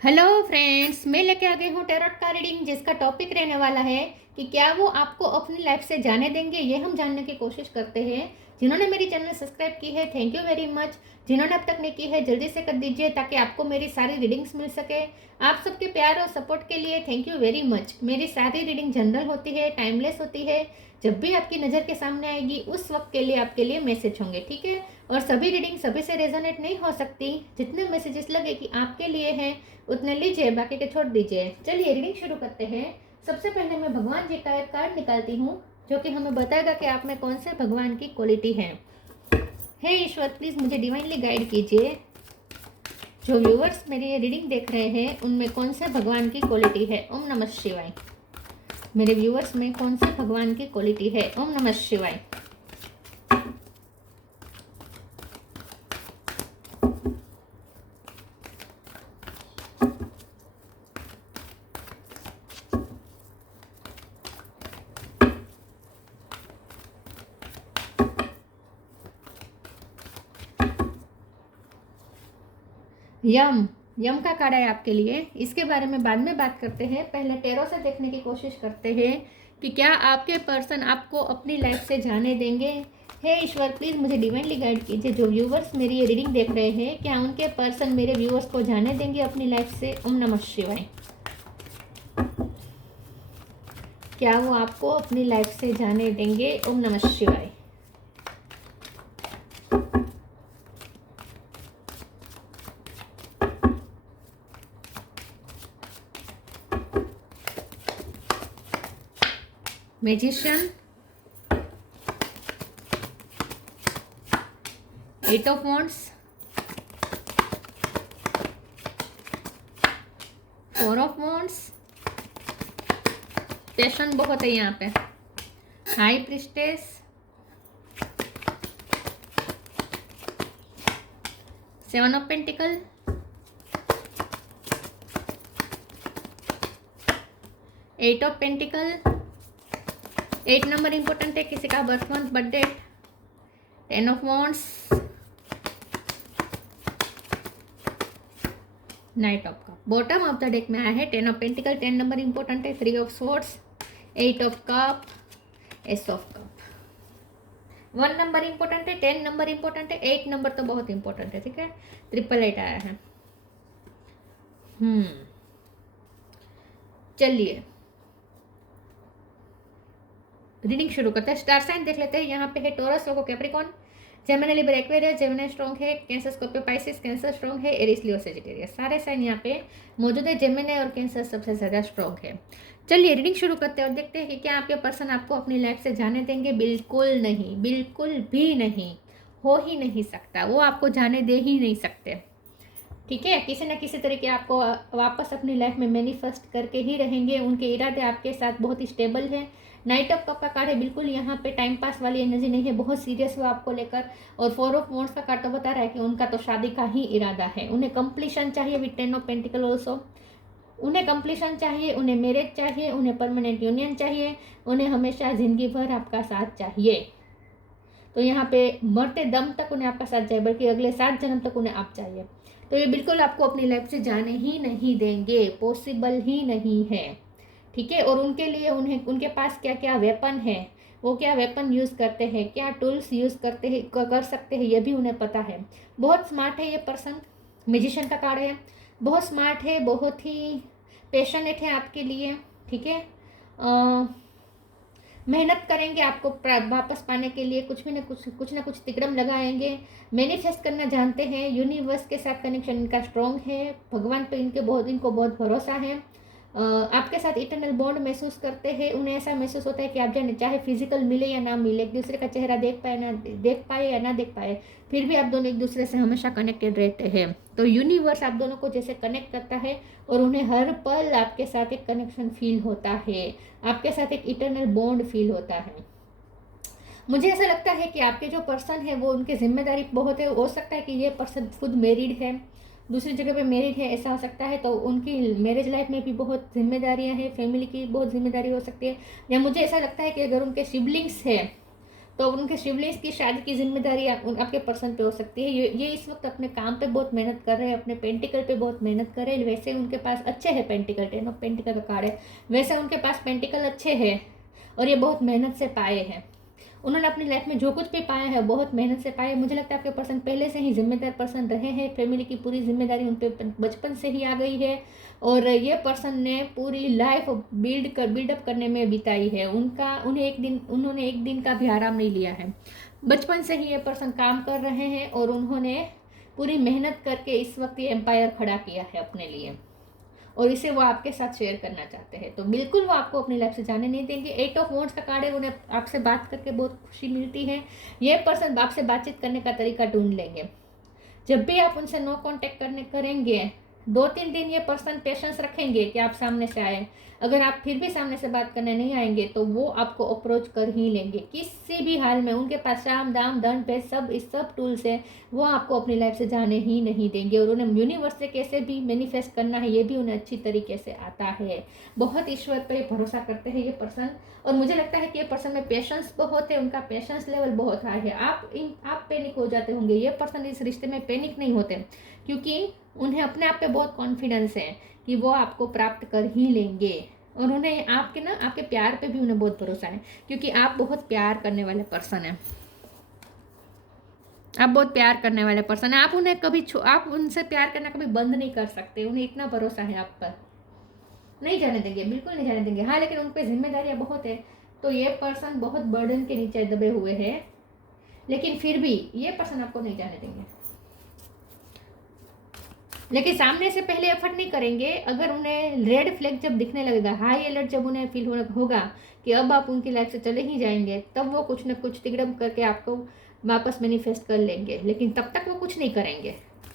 Hello friends, मैं लेके आ गई हूँ टैरोट का रीडिंग, जिसका टॉपिक रहने वाला है कि क्या वो आपको अपनी लाइफ से जाने देंगे। ये हम जानने की कोशिश करते हैं। जिन्होंने मेरी चैनल सब्सक्राइब की है, थैंक यू वेरी मच। जिन्होंने अब तक नहीं की है, जल्दी से कर दीजिए ताकि आपको मेरी सारी रीडिंग्स मिल सके। आप सबके प्यार और सपोर्ट के लिए थैंक यू वेरी मच। मेरी सारी रीडिंग जनरल होती है, टाइमलेस होती है। जब भी आपकी नज़र के सामने आएगी उस वक्त के लिए आपके लिए मैसेज होंगे, ठीक है। और सभी रीडिंग सभी से रेजोनेट नहीं हो सकती। जितने मैसेजेस लगे कि आपके लिए हैं उतने लीजिए, बाकी के छोड़ दीजिए। चलिए रीडिंग शुरू करते हैं। सबसे पहले मैं भगवान जी का एक कार्ड निकालती हूँ जो कि हमें बताएगा कि आप में कौन से भगवान की क्वालिटी है। हे ईश्वर, प्लीज़ मुझे डिवाइनली गाइड कीजिए। जो व्यूवर्स मेरी ये रीडिंग देख रहे हैं उनमें कौन से भगवान की क्वालिटी है। ओम नमः शिवाय। मेरे व्यूवर्स में कौन से भगवान की क्वालिटी है। ओम नमः शिवाय। यम यम का कार्ड है आपके लिए। इसके बारे में बाद में बात करते हैं। पहले टेरो से देखने की कोशिश करते हैं कि क्या आपके पर्सन आपको अपनी लाइफ से जाने देंगे। हे ईश्वर, प्लीज़ मुझे डिवाइनली गाइड कीजिए। जो व्यूवर्स मेरी ये रीडिंग देख रहे हैं, क्या उनके पर्सन मेरे व्यूवर्स को जाने देंगे अपनी लाइफ से। ओम नमः शिवाय। क्या वो आपको अपनी लाइफ से जाने देंगे। ओम नमः शिवाय। Magician, eight of wands, four of wands. Patient बहुत है यहाँ पे। High priestess, seven of pentacle, eight of pentacle. 8 number important है किसी का birth month birth date. 10 of wands, knight of cup. Bottom of the deck में आया है 10 ऑफ पेंटिकल, 10 नंबर इंपॉर्टेंट है। 3 of swords, 8 of cup, S of cup. 1 number important है, 10 number important है, 8 number तो बहुत इंपॉर्टेंट है, ठीक है। 888 आया है। चलिए रीडिंग शुरू करते हैं। स्टार साइन देख लेते हैं। यहाँ पे है टॉरस, लोगो, Capricorn, Gemini, Libra, Aquarius. Gemini strong है, cancer, Scorpio, Pisces. Cancer strong है, एरिस, लियो, सेजिटेरियस। सारे साइन यहाँ पे मौजूद है। जेमिनी और कैंसर सबसे ज़्यादा स्ट्रॉन्ग है। चलिए रीडिंग शुरू करते हैं और देखते हैं कि क्या आपके पर्सन आपको अपनी लाइफ से जाने देंगे। बिल्कुल नहीं, बिल्कुल भी नहीं, हो ही नहीं सकता। वो आपको जाने दे ही नहीं सकते, ठीक है। किसी न किसी तरीके आपको वापस अपनी लाइफ में मैनिफेस्ट करके ही रहेंगे। उनके इरादे आपके साथ बहुत ही स्टेबल हैं। नाइट ऑफ कप का कार्ड है, बिल्कुल यहाँ पे टाइम पास वाली एनर्जी नहीं है, बहुत सीरियस हुआ आपको लेकर। और 4 ऑफ वॉन्ड्स का कार्ड तो बता रहा है कि उनका तो शादी का ही इरादा है। उन्हें कंप्लीशन चाहिए विद 10 ऑफ पेंटिकल ऑल्सो। उन्हें कंप्लीशन चाहिए, उन्हें मैरिज चाहिए, उन्हें परमानेंट यूनियन चाहिए, उन्हें हमेशा ज़िंदगी भर आपका साथ चाहिए। तो यहाँ पे मरते दम तक उन्हें आपका साथ चाहिए, बल्कि अगले 7 जन्म तक उन्हें आप चाहिए। तो ये बिल्कुल आपको अपनी लाइफ से जाने ही नहीं देंगे, पॉसिबल ही नहीं है, ठीक है। और उनके लिए उनके पास क्या क्या वेपन है, वो क्या वेपन यूज़ करते हैं, क्या टूल्स यूज़ करते हैं, कर सकते हैं, ये भी उन्हें पता है। बहुत स्मार्ट है ये पर्सन। म्यूजिशियन का कार्ड है। बहुत स्मार्ट है, बहुत ही पैशनेट है आपके लिए, ठीक है। मेहनत करेंगे आपको वापस पाने के लिए, कुछ ना कुछ तिकड़म लगाएंगे। मैनिफेस्ट करना जानते हैं। यूनिवर्स के साथ कनेक्शन इनका स्ट्रॉन्ग है। भगवान पे इनको बहुत भरोसा है। आपके साथ इटर्नल बॉन्ड महसूस करते हैं। उन्हें ऐसा महसूस होता है कि आप जाने चाहे फिजिकल मिले या ना मिले, एक दूसरे का चेहरा देख पाए या ना देख पाए, फिर भी आप दोनों एक दूसरे से हमेशा कनेक्टेड रहते हैं। तो यूनिवर्स आप दोनों को जैसे कनेक्ट करता है और उन्हें हर पल आपके साथ एक कनेक्शन फील होता है, आपके साथ एक इटर्नल बॉन्ड फील होता है। मुझे ऐसा लगता है कि आपके जो पर्सन है वो उनकी जिम्मेदारी बहुत है। हो सकता है कि ये पर्सन खुद मैरिड है, दूसरी जगह पे मैरिड है, ऐसा हो सकता है। तो उनकी मैरिज लाइफ में भी बहुत जिम्मेदारियां हैं, फैमिली की बहुत जिम्मेदारी हो सकती है। या मुझे ऐसा लगता है कि अगर उनके सिबलिंग्स है तो उनके सिबलिंग्स की शादी की जिम्मेदारी आपके पर्सन पे हो सकती है। ये इस वक्त अपने काम पे बहुत मेहनत कर रहे हैं, अपने पेंटिकल पे बहुत मेहनत कर रहे हैं। वैसे उनके पास अच्छे हैं पेंटिकल, 10 ऑफ पेंटिकल का कार्ड है, वैसे उनके पास पेंटिकल अच्छे हैं और ये बहुत मेहनत से पाए हैं। उन्होंने अपनी लाइफ में जो कुछ भी पाया है बहुत मेहनत से पाया है। मुझे लगता है आपके पर्सन पहले से ही जिम्मेदार पर्सन रहे हैं, फैमिली की पूरी जिम्मेदारी उन पर बचपन से ही आ गई है और ये पर्सन ने पूरी लाइफ बिल्डअप करने में बिताई है। उन्होंने एक दिन का भी आराम नहीं लिया है। बचपन से ही ये पर्सन काम कर रहे हैं और उन्होंने पूरी मेहनत करके इस वक्त ये एम्पायर खड़ा किया है अपने लिए और इसे वो आपके साथ शेयर करना चाहते हैं। तो बिल्कुल वो आपको अपनी लाइफ से जाने नहीं देंगे। 8 ऑफ वॉन्ड्स का कार्ड है, उन्हें आपसे बात करके बहुत खुशी मिलती है। ये पर्सन आपसे बातचीत करने का तरीका ढूंढ लेंगे। जब भी आप उनसे नो कांटेक्ट करेंगे 2-3 दिन ये पर्सन पेशेंस रखेंगे कि आप सामने से आए। अगर आप फिर भी सामने से बात करने नहीं आएंगे तो वो आपको अप्रोच कर ही लेंगे किसी भी हाल में। उनके पास शाम दाम दंड पे इस सब टूल्स है, वो आपको अपनी लाइफ से जाने ही नहीं देंगे। और उन्हें यूनिवर्स से कैसे भी मैनिफेस्ट करना है ये भी उन्हें अच्छी तरीके से आता है। बहुत ईश्वर पर भरोसा करते हैं ये पर्सन और मुझे लगता है कि ये पर्सन में पेशेंस बहुत है, उनका पेशेंस लेवल बहुत हाई है। आप पैनिक हो जाते होंगे, ये पर्सन इस रिश्ते में पैनिक नहीं होते क्योंकि उन्हें अपने आप पे बहुत कॉन्फिडेंस है कि वो आपको प्राप्त कर ही लेंगे। और उन्हें आपके प्यार पे भी उन्हें बहुत भरोसा है क्योंकि आप बहुत प्यार करने वाले पर्सन हैं। आप बहुत प्यार करने वाले पर्सन हैं। आप उनसे प्यार करना कभी बंद नहीं कर सकते। उन्हें इतना भरोसा है आप पर, नहीं जाने देंगे, बिल्कुल नहीं जाने देंगे। हाँ, लेकिन उन पर जिम्मेदारियाँ बहुत है तो ये पर्सन बहुत बर्डन के नीचे दबे हुए हैं, लेकिन फिर भी ये पर्सन आपको नहीं जाने देंगे। लेकिन सामने से पहले एफर्ट नहीं करेंगे। अगर उन्हें रेड फ्लैग जब दिखने लगेगा, हाई अलर्ट जब उन्हें फील होगा कि अब आप उनकी लाइफ से चले ही जाएंगे, तब वो कुछ न कुछ तिगड़म करके आपको वापस मैनिफेस्ट कर लेंगे। लेकिन तब तक वो कुछ नहीं करेंगे,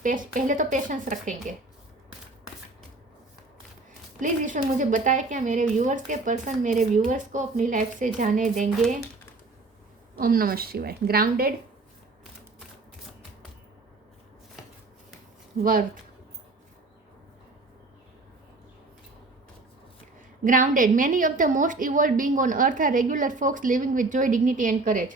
पहले तो पेशेंस रखेंगे। प्लीज़ ईश्वर मुझे बताएं क्या मेरे व्यूअर्स के पर्सन मेरे व्यूअर्स को अपनी लाइफ से जाने देंगे। ओम नमः शिवाय। Grounded, worth, grounded. Many of the most evolved beings on earth are regular folks living with joy, dignity and courage.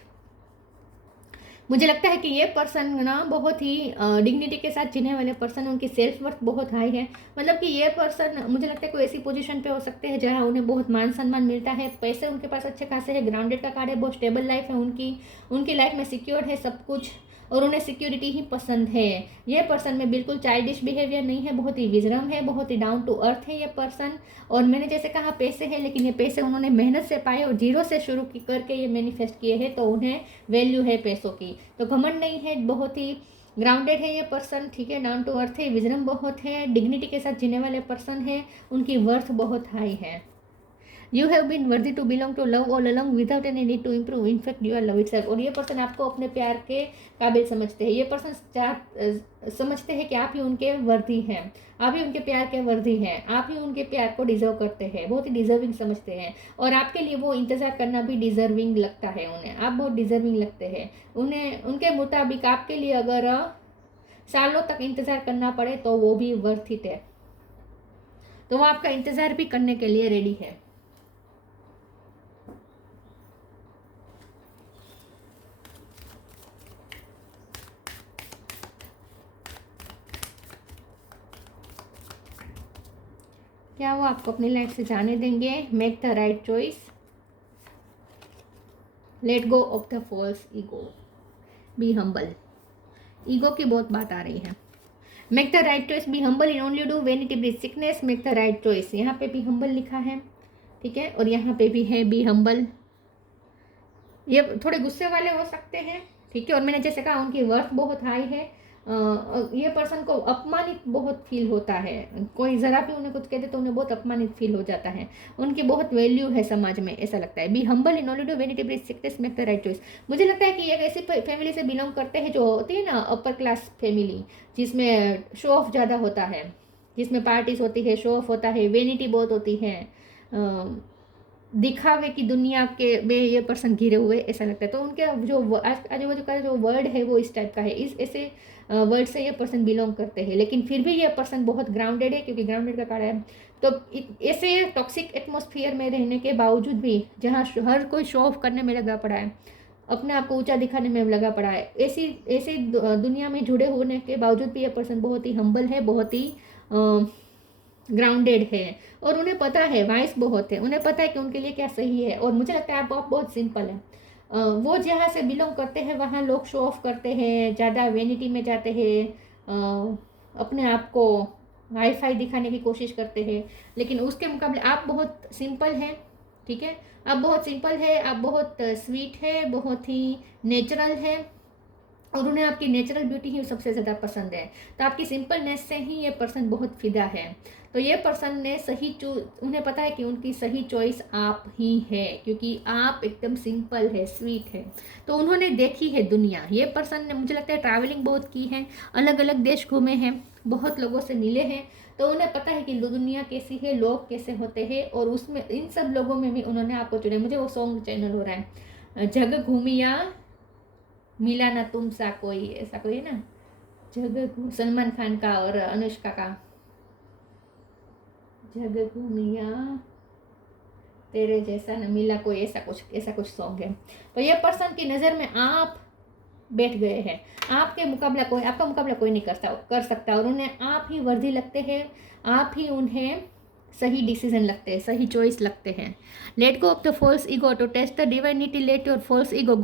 मुझे लगता है कि ये पर्सन ना बहुत ही डिग्निटी के साथ जीने वाले पर्सन, उनकी सेल्फ वर्थ बहुत हाई है। मतलब कि ये पर्सन मुझे लगता है कोई ऐसी पोजीशन पे हो सकते हैं जहाँ उन्हें बहुत मान सम्मान मिलता है, पैसे उनके पास अच्छे खासे है। ग्राउंडेड का कार्ड है, बहुत स्टेबल लाइफ है उनकी लाइफ में सिक्योर्ड है सब कुछ और उन्हें सिक्योरिटी ही पसंद है। ये पर्सन में बिल्कुल चाइल्डिश बिहेवियर नहीं है, बहुत ही विजडम है, बहुत ही डाउन टू अर्थ है ये पर्सन। और मैंने जैसे कहा पैसे हैं, लेकिन ये पैसे उन्होंने मेहनत से पाए और जीरो से शुरू करके ये मैनिफेस्ट किए हैं, तो उन्हें वैल्यू है पैसों की। तो घमंड नहीं है, बहुत ही ग्राउंडेड है ये पर्सन, ठीक है, डाउन टू अर्थ है, विजडम बहुत है, डिग्निटी के साथ जीने वाले पर्सन है, उनकी वर्थ बहुत हाई है। You have been worthy to belong to love all along without any need to improve. In fact, you are love itself. और ये पर्सन आपको अपने प्यार के काबिल समझते हैं। ये पर्सन समझते हैं कि आप ही उनके वर्दी हैं, आप ही उनके प्यार के वर्दी हैं, आप ही उनके प्यार को डिजर्व करते हैं, बहुत ही डिजर्विंग समझते हैं। और आपके लिए वो इंतज़ार करना भी डिजर्विंग लगता है उन्हें, आप बहुत डिजर्विंग लगते हैं उन्हें। उनके मुताबिक आपके लिए अगर सालों तक इंतज़ार करना पड़े तो वो भी वर्थ इट है, तो वो आपका इंतज़ार भी करने के लिए रेडी है। क्या वो आपको अपनी लाइफ से जाने देंगे? Make the right choice, let go of the false ego, be humble. Ego की बहुत बात आ रही है। Make the right choice, be humble in only do vanity breath sickness. Make the right choice, यहाँ पे भी हम्बल लिखा है, ठीक है, और यहाँ पे भी है बी हम्बल। ये थोड़े गुस्से वाले हो सकते हैं, ठीक है, और मैंने जैसे कहा उनकी वर्थ बहुत हाई है। ये पर्सन को अपमानित बहुत फील होता है, कोई ज़रा भी उन्हें कुछ कहते तो उन्हें बहुत अपमानित फील हो जाता है। उनकी बहुत वैल्यू है समाज में, ऐसा लगता है। Be humble in all do vanity breath sickness make the right choice. मुझे लगता है कि ये ऐसी फैमिली से बिलोंग करते हैं जो होती है ना अपर क्लास फैमिली, जिसमें शो ऑफ ज़्यादा होता है, जिसमें पार्टीज होती है, शो ऑफ होता है, वेनिटी बहुत होती है, दिखावे की दुनिया के में ये पर्सन घिरे हुए, ऐसा लगता है। तो उनके जो आजू बाजू का जो वर्ड है वो इस टाइप का है, इस ऐसे वर्ड से ये पर्सन बिलोंग करते हैं। लेकिन फिर भी ये पर्सन बहुत ग्राउंडेड है, क्योंकि ग्राउंडेड का कार्ड है। तो ऐसे टॉक्सिक एटमॉस्फेयर में रहने के बावजूद भी, जहाँ हर कोई शो ऑफ करने में लगा पड़ा है, अपने आप को ऊंचा दिखाने में लगा पड़ा है। ऐसी ऐसी दुनिया में जुड़े होने के बावजूद भी ये पर्सन बहुत ही हम्बल है, बहुत ही ग्राउंडेड है, और उन्हें पता है, वाइस बहुत है, उन्हें पता है कि उनके लिए क्या सही है। और मुझे लगता है आप बहुत सिंपल है। वो जहाँ से बिलोंग करते हैं वहाँ लोग शो ऑफ करते हैं, ज़्यादा वेनिटी में जाते हैं, अपने आप को हाई फाई दिखाने की कोशिश करते हैं, लेकिन उसके मुकाबले आप बहुत सिंपल हैं। ठीक है, आप बहुत सिंपल है, आप बहुत स्वीट है, बहुत ही नेचुरल है, और उन्हें आपकी नेचुरल ब्यूटी ही सबसे ज़्यादा पसंद है। तो आपकी सिंपलनेस से ही ये पर्सन बहुत फिदा है। तो ये पर्सन ने उन्हें पता है कि उनकी सही चॉइस आप ही है, क्योंकि आप एकदम सिंपल है, स्वीट है। तो उन्होंने देखी है दुनिया। ये पर्सन ने, मुझे लगता है, ट्रैवलिंग बहुत की है, अलग अलग देश घूमे हैं, बहुत लोगों से मिले हैं। तो उन्हें पता है कि दुनिया कैसी है, लोग कैसे होते हैं, और उसमें इन सब लोगों में भी उन्होंने आपको चुना। मुझे वो सॉन्ग चैनल हो रहा है, जग घूमिया मिला ना तुम सा कोई, ऐसा कोई है ना, जग, सलमान खान का और अनुष्का का, जग घूमिया तेरे जैसा न मिला कोई, ऐसा कुछ सॉन्ग है। तो ये पर्सन की नज़र में आप बैठ गए हैं। आपका मुकाबला कोई नहीं कर सकता, और उन्हें आप ही वर्दी लगते हैं, आप ही उन्हें सही डिसीजन लगते हैं, सही चॉइस लगते हैं। Let go of the false ego to taste the divinity, let your false ego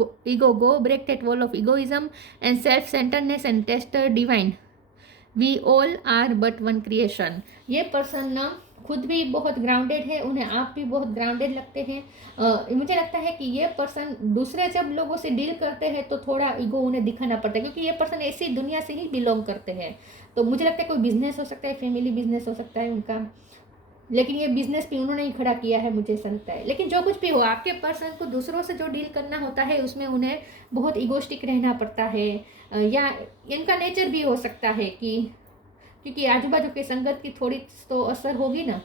go, break that wall of egoism and self centreness and taste the divine. We all are but one creation. ये person ना खुद भी बहुत grounded है, उन्हें आप भी बहुत ग्राउंडेड लगते हैं। मुझे लगता है कि ये पर्सन दूसरे जब लोगों से डील करते हैं तो थोड़ा ईगो उन्हें दिखाना पड़ता है, क्योंकि ये पर्सन ऐसी दुनिया से ही बिलोंग करते हैं। तो मुझे लगता है कोई बिजनेस हो सकता है, फैमिली बिजनेस हो सकता है उनका, लेकिन ये बिजनेस भी उन्होंने ही खड़ा किया है, मुझे ऐसा लगता है। लेकिन जो कुछ भी हो, आपके पर्सन को दूसरों से जो डील करना होता है उसमें उन्हें बहुत इगोस्टिक रहना पड़ता है, या इनका नेचर भी हो सकता है कि क्योंकि आजू बाजू के संगत की थोड़ी तो असर होगी ना,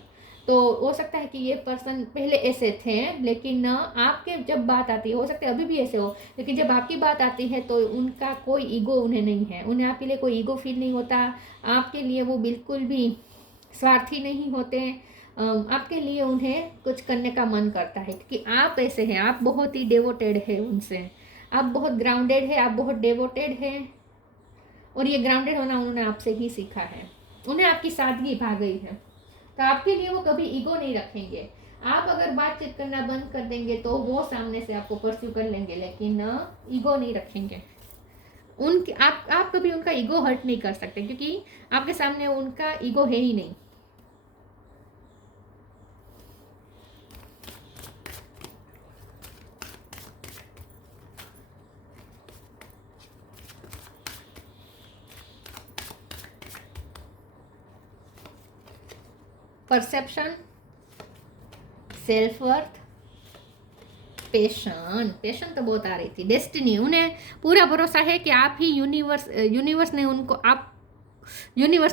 तो हो सकता है कि ये पर्सन पहले ऐसे थे, लेकिन आपके जब बात आती है, हो सकता है अभी भी ऐसे हो, लेकिन जब आपकी बात आती है तो उनका कोई ईगो उन्हें नहीं है, उन्हें आपके लिए कोई ईगो फील नहीं होता, आपके लिए वो बिल्कुल भी स्वार्थी नहीं होते। आपके लिए उन्हें कुछ करने का मन करता है, क्योंकि आप ऐसे हैं, आप बहुत ही डेवोटेड है उनसे, आप बहुत ग्राउंडेड है, आप बहुत डेवोटेड है, और ये ग्राउंडेड होना उन्होंने आपसे ही सीखा है। उन्हें आपकी सादगी भा गई है, तो आपके लिए वो कभी ईगो नहीं रखेंगे। आप अगर बातचीत करना बंद कर देंगे तो वो सामने से आपको परस्यू कर लेंगे, लेकिन ईगो नहीं रखेंगे। आप कभी उनका ईगो हर्ट नहीं कर सकते, क्योंकि आपके सामने उनका ईगो है ही नहीं। परसेप्शन, सेल्फ वर्थ, पैशन तो बहुत आ रही थी, डेस्टिनी, उन्हें पूरा भरोसा है कि आप ही यूनिवर्स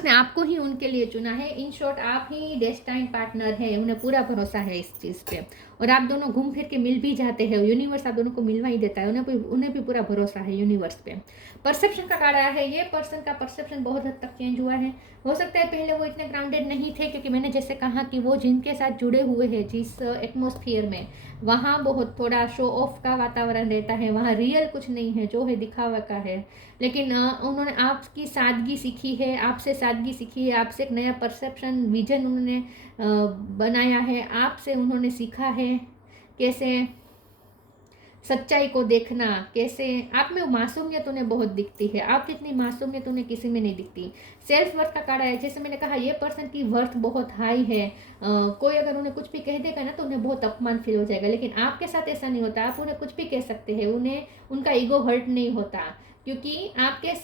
ने आपको ही उनके लिए चुना है। इन शॉर्ट, आप ही डेस्टाइन पार्टनर है, उन्हें पूरा भरोसा है इस चीज़ पे, और आप दोनों घूम फिर के मिल भी जाते हैं, यूनिवर्स आप दोनों को मिलवा ही देता है, उन्हें भी पूरा भरोसा है यूनिवर्स पे। परसेप्शन का कार्ड आया है, ये पर्सन का परसेप्शन बहुत हद तक चेंज हुआ है। हो सकता है पहले वो इतने ग्राउंडेड नहीं थे, क्योंकि मैंने जैसे कहा कि वो जिनके साथ जुड़े हुए हैं, जिस एटमोस्फियर में, वहाँ बहुत थोड़ा शो ऑफ का वातावरण रहता है, वहाँ रियल कुछ नहीं है, जो है दिखावा का है। लेकिन उन्होंने आपकी सादगी सीखी है, आपसे सादगी सीखी है, आपसे एक नया परसेप्शन, विजन उन्होंने बनाया है, आपसे उन्होंने सीखा है कैसे सच्चाई को देखना, कैसे आप में मासूमियत उन्हें बहुत दिखती है, आप जितनी मासूमियत उन्हें किसी में नहीं दिखती। सेल्फ वर्थ का कार्ड है, जैसे मैंने कहा ये पर्सन की वर्थ बहुत हाई है। कोई अगर उन्हें कुछ भी कह देगा ना तो उन्हें बहुत अपमान फील हो जाएगा, लेकिन आपके साथ ऐसा नहीं होता, आप उन्हें कुछ भी कह सकते हैं, उन्हें उनका ईगो हर्ट नहीं होता, क्योंकि आपके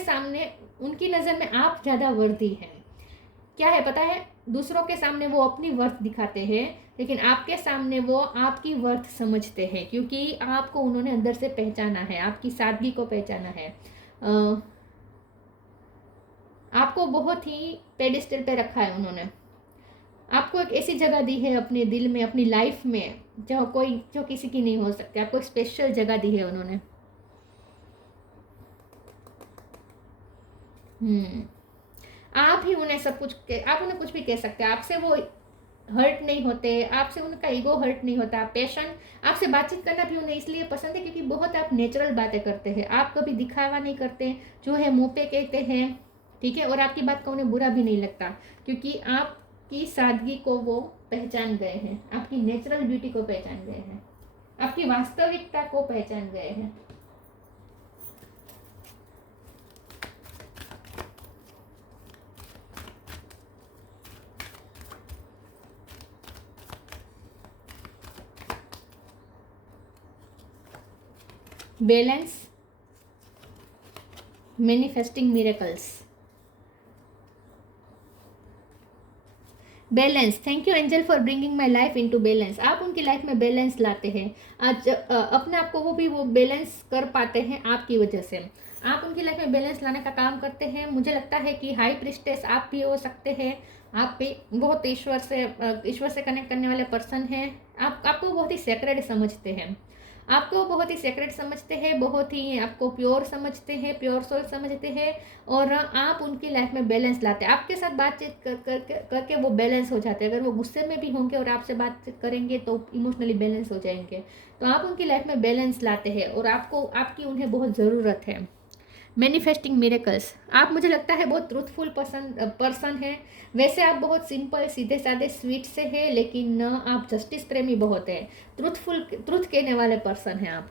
सामने उनकी नज़र में आप ज़्यादा वर्दी हैं। क्या है पता है, दूसरों के सामने वो अपनी वर्थ दिखाते हैं, लेकिन आपके सामने वो आपकी वर्थ समझते हैं, क्योंकि आपको उन्होंने अंदर से पहचाना है, आपकी सादगी को पहचाना है। आपको बहुत ही पेडिस्टल पे रखा है उन्होंने, आपको एक ऐसी जगह दी है अपने दिल में, अपनी लाइफ में, जो किसी की नहीं हो सकती। आपको एक स्पेशल जगह दी है उन्होंने। आप ही उन्हें आप उन्हें कुछ भी कह सकते हैं, आपसे वो हर्ट नहीं होते, आपसे उनका ईगो हर्ट नहीं होता। पैशन, आपसे बातचीत करना भी उन्हें इसलिए पसंद है क्योंकि बहुत आप नेचुरल बातें करते हैं, आप कभी दिखावा नहीं करते, जो है मुंह पे कहते हैं, ठीक है। और आपकी बात का उन्हें बुरा भी नहीं लगता क्योंकि आपकी सादगी को वो पहचान गए हैं, आपकी नेचुरल ब्यूटी को पहचान गए हैं, आपकी वास्तविकता को पहचान गए हैं। Balance, manifesting miracles. Balance, thank you angel for bringing my life into balance. आप उनकी लाइफ में बैलेंस लाते हैं, आज अपने आप को वो बैलेंस कर पाते हैं आपकी वजह से। आप उनकी लाइफ में बैलेंस लाने का काम करते हैं। मुझे लगता है कि हाई प्रिस्टेस आप भी हो सकते हैं, आप भी बहुत ईश्वर से कनेक्ट करने वाले पर्सन हैं। आपको बहुत ही सेक्रेड समझते हैं, आपको बहुत ही सेक्रेट समझते हैं, बहुत ही आपको प्योर समझते हैं, प्योर सोल समझते हैं। और आप उनकी लाइफ में बैलेंस लाते हैं, आपके साथ बातचीत करके वो बैलेंस हो जाते हैं। अगर वो गुस्से में भी होंगे और आपसे बातचीत करेंगे तो इमोशनली बैलेंस हो जाएंगे। तो आप उनकी लाइफ में बैलेंस लाते हैं और आपकी उन्हें बहुत ज़रूरत है। मैनिफेस्टिंग मिरेकल्स, आप मुझे लगता है बहुत ट्रूथफुल पर्सन है। वैसे आप बहुत सिंपल, सीधे साधे, स्वीट से हैं, लेकिन आप जस्टिस प्रेमी बहुत है, ट्रूथ कहने वाले पर्सन हैं आप।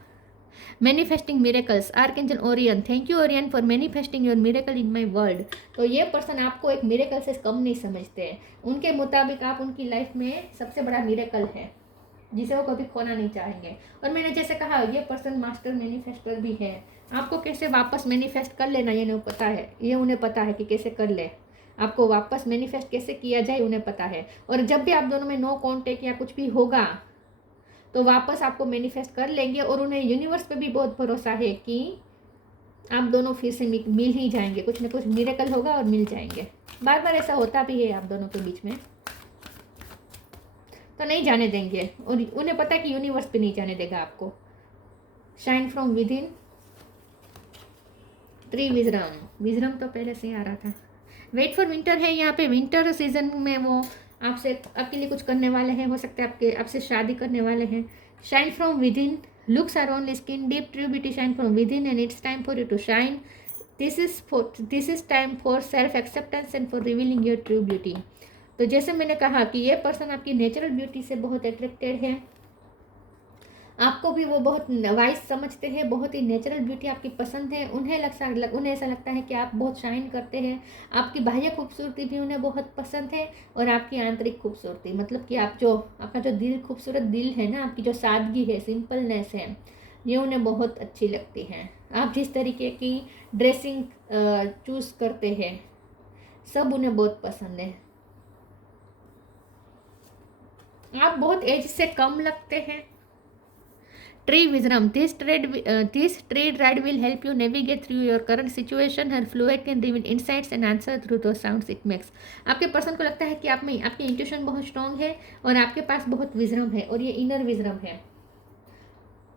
Manifesting miracles, archangel Orion, thank you Orion for manifesting your miracle in my world. तो ये पर्सन आपको एक मिरेकल से कम नहीं समझते हैं, उनके मुताबिक आप उनकी लाइफ में सबसे बड़ा मिरेकल है जिसे वो कभी खोना नहीं चाहेंगे। और मैंने जैसे कहा, ये पर्सन मास्टर मैनिफेस्टर भी है। आपको कैसे वापस मैनिफेस्ट कर लेना ये उन्हें पता है कि कैसे कर ले, आपको वापस मैनिफेस्ट कैसे किया जाए उन्हें पता है। और जब भी आप दोनों में नो कॉन्टेक्ट या कुछ भी होगा तो वापस आपको मैनिफेस्ट कर लेंगे। और उन्हें यूनिवर्स पे भी बहुत भरोसा है कि आप दोनों फिर से मिल ही जाएंगे, कुछ ना कुछ मिरेकल होगा और मिल जाएंगे। बार बार ऐसा होता भी है आप दोनों के बीच में, तो नहीं जाने देंगे। और उन्हें पता है कि यूनिवर्स पे नहीं जाने देगा आपको। Shine from within, tree wisdom तो पहले से ही आ रहा था। वेट फॉर विंटर है यहाँ पे। विंटर सीजन में वो आपके लिए कुछ करने वाले हैं, हो सकता है आपसे शादी करने वाले हैं। Shine from within, looks are only skin deep, true beauty shine from within and it's time for you to shine. This is time for self acceptance and for revealing your true beauty. तो जैसे मैंने कहा कि ये person आपकी natural beauty से बहुत attracted है, आपको भी वो बहुत वाइज समझते हैं, बहुत ही नेचुरल ब्यूटी आपकी पसंद है। उन्हें ऐसा लगता है कि आप बहुत शाइन करते हैं, आपकी बाह्य खूबसूरती भी उन्हें बहुत पसंद है और आपकी आंतरिक खूबसूरती, मतलब कि आपका जो दिल, खूबसूरत दिल है ना, आपकी जो सादगी है, सिंपलनेस है, ये उन्हें बहुत अच्छी लगती है। आप जिस तरीके की ड्रेसिंग चूज़ करते हैं, सब उन्हें बहुत पसंद है। आप बहुत एज से कम लगते हैं। Tree wisdom. This trade ride will help you navigate through your current situation. Her fluid can reveal insights and answer through those sounds it makes. आपके पर्सन को लगता है कि आप में आपकी इंट्यूशन बहुत स्ट्रॉन्ग है और आपके पास बहुत विजडम है, और ये इनर विजडम है।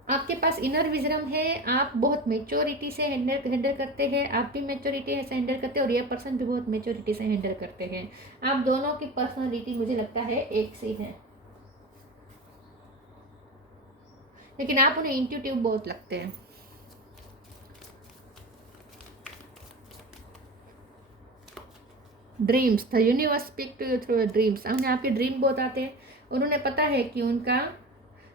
आपके पास इनर विजडम है, आप बहुत मेच्योरिटी से हैंडल करते हैं, आप भी मेच्योरिटी से हैंडल करते हैं और ये पर्सन भी बहुत मेच्योरिटी से हैंडल करते हैं। आप दोनों की पर्सनैलिटी मुझे लगता है एक सी है, लेकिन आप उन्हें इंट्यूटिव बहुत लगते हैं। Dreams, the universe speak to you through dreams. उन्हें आपके ड्रीम बहुत आते हैं और उन्हें पता है कि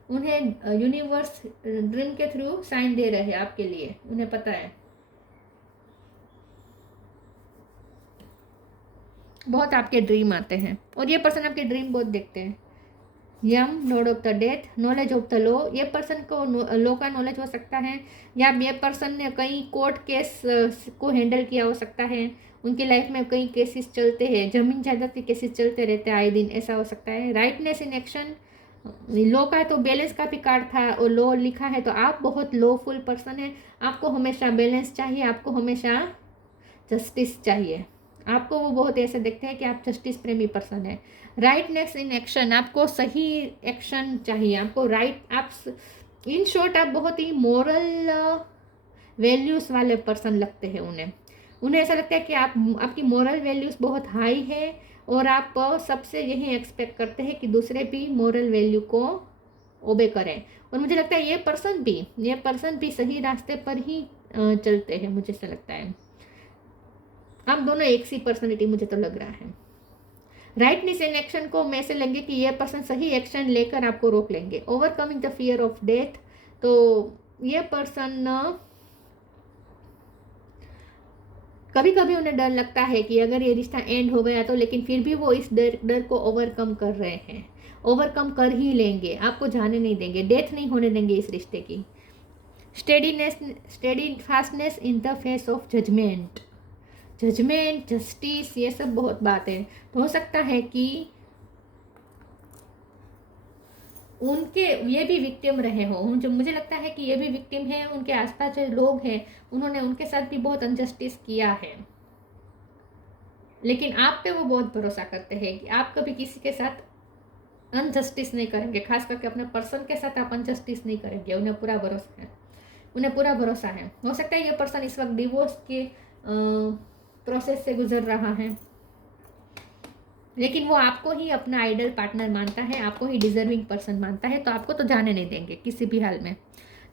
उन्हें यूनिवर्स ड्रीम के थ्रू साइन दे रहे हैं आपके लिए, उन्हें पता है। बहुत आपके ड्रीम आते हैं और ये पर्सन आपके ड्रीम बहुत देखते हैं। Yama, lord of the death, knowledge of the law. ये पर्सन को लॉ का नॉलेज हो सकता है, या ये पर्सन ने कई कोर्ट केस को हैंडल किया हो सकता है। उनकी लाइफ में कई केसेस चलते हैं, जमीन जायदाद के केसेस चलते रहते हैं आए दिन, ऐसा हो सकता है। राइटनेस इन एक्शन, लॉ का तो बैलेंस का भी कार्ड था और लॉ लिखा है, तो आप बहुत लॉफुल पर्सन है। आपको हमेशा बैलेंस चाहिए, आपको हमेशा जस्टिस चाहिए। आपको वो बहुत ऐसे देखते हैं कि आप जस्टिस प्रेमी पर्सन है। राइटनेस इन एक्शन, आपको सही एक्शन चाहिए, आपको आप इन शॉर्ट आप बहुत ही मॉरल वैल्यूज़ वाले पर्सन लगते हैं उन्हें ऐसा लगता है कि आपकी मॉरल वैल्यूज़ बहुत हाई है और आप सबसे यही एक्सपेक्ट करते हैं कि दूसरे भी मॉरल वैल्यू को ओबे करें। और मुझे लगता है ये पर्सन भी सही रास्ते पर ही चलते हैं, मुझे ऐसा लगता है। आप दोनों एक सी पर्सनैलिटी मुझे तो लग रहा है। राइटनेस इन एक्शन को मैं ऐसे लेंगे कि ये पर्सन सही एक्शन लेकर आपको रोक लेंगे। Overcoming the fear of death, तो ये पर्सन कभी कभी उन्हें डर लगता है कि अगर ये रिश्ता एंड हो गया तो, लेकिन फिर भी वो इस डर को ओवरकम कर रहे हैं, ओवरकम कर ही लेंगे, आपको जाने नहीं देंगे, डेथ नहीं होने देंगे इस रिश्ते की। Steadfastness in the face of judgement, justice, ये सब बहुत बातें। तो हो सकता है कि उनके ये भी विक्टिम रहे हो, जो मुझे लगता है कि ये भी विक्टिम है। उनके आसपास जो लोग हैं उन्होंने उनके साथ भी बहुत अनजस्टिस किया है, लेकिन आप पे वो बहुत भरोसा करते हैं कि आप कभी किसी के साथ अनजस्टिस नहीं करेंगे, खास करके अपने पर्सन के साथ आप अनजस्टिस नहीं करेंगे। उन्हें पूरा भरोसा है। हो सकता है ये पर्सन इस वक्त डिवोर्स के प्रोसेस से गुजर रहा है, लेकिन वो आपको ही अपना आइडल पार्टनर मानता है, आपको ही डिजर्विंग पर्सन मानता है, तो आपको तो जाने नहीं देंगे किसी भी हाल में।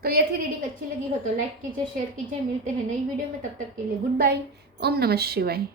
तो ये थी रीडिंग। अच्छी लगी हो तो लाइक कीजिए, शेयर कीजिए। मिलते हैं नई वीडियो में, तब तक के लिए गुड बाय। ओम नमः शिवाय।